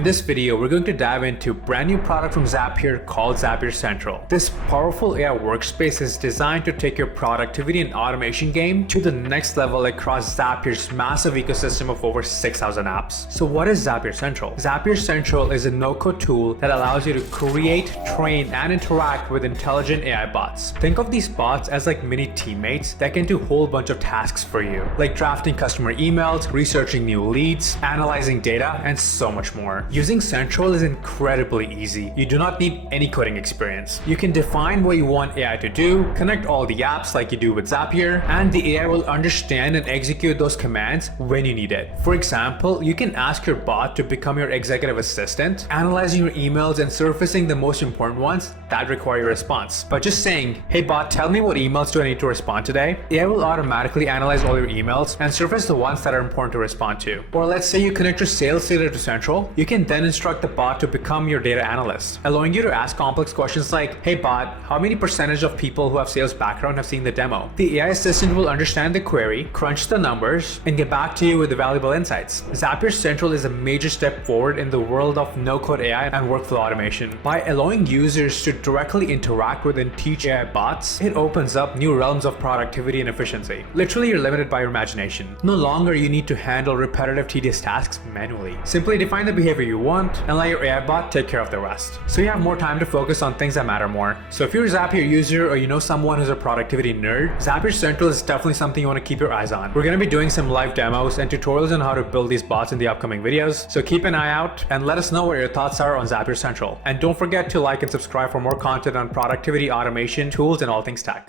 In this video, we're going to dive into a brand new product from Zapier called Zapier Central. This powerful AI workspace is designed to take your productivity and automation game to the next level across Zapier's massive ecosystem of over 6,000 apps. So what is Zapier Central? Zapier Central is a no-code tool that allows you to create, train, and interact with intelligent AI bots. Think of these bots as like mini teammates that can do a whole bunch of tasks for you, like drafting customer emails, researching new leads, analyzing data, and so much more. Using Central is incredibly easy. You do not need any coding experience. You can define what you want AI to do, connect all the apps like you do with Zapier, and the AI will understand and execute those commands when you need it. For example, you can ask your bot to become your executive assistant, analyzing your emails and surfacing the most important ones that require your response. But just saying, hey bot, tell me what emails do I need to respond today? AI will automatically analyze all your emails and surface the ones that are important to respond to. Or let's say you connect your sales data to Central, you can then instruct the bot to become your data analyst, allowing you to ask complex questions like, hey bot, how many percentage of people who have sales background have seen the demo? The AI assistant will understand the query, crunch the numbers, and get back to you with the valuable insights. Zapier Central is a major step forward in the world of no-code AI and workflow automation. By allowing users to directly interact with and teach AI bots, it opens up new realms of productivity and efficiency. Literally, you're limited by your imagination. No longer you need to handle repetitive, tedious tasks manually. Simply define the behavior you want and let your AI bot take care of the rest. So you have more time to focus on things that matter more. So if you're a Zapier user or you know someone who's a productivity nerd, Zapier Central is definitely something you want to keep your eyes on. We're going to be doing some live demos and tutorials on how to build these bots in the upcoming videos. So keep an eye out and let us know what your thoughts are on Zapier Central. And don't forget to like and subscribe for more content on productivity, automation, tools, and all things tech.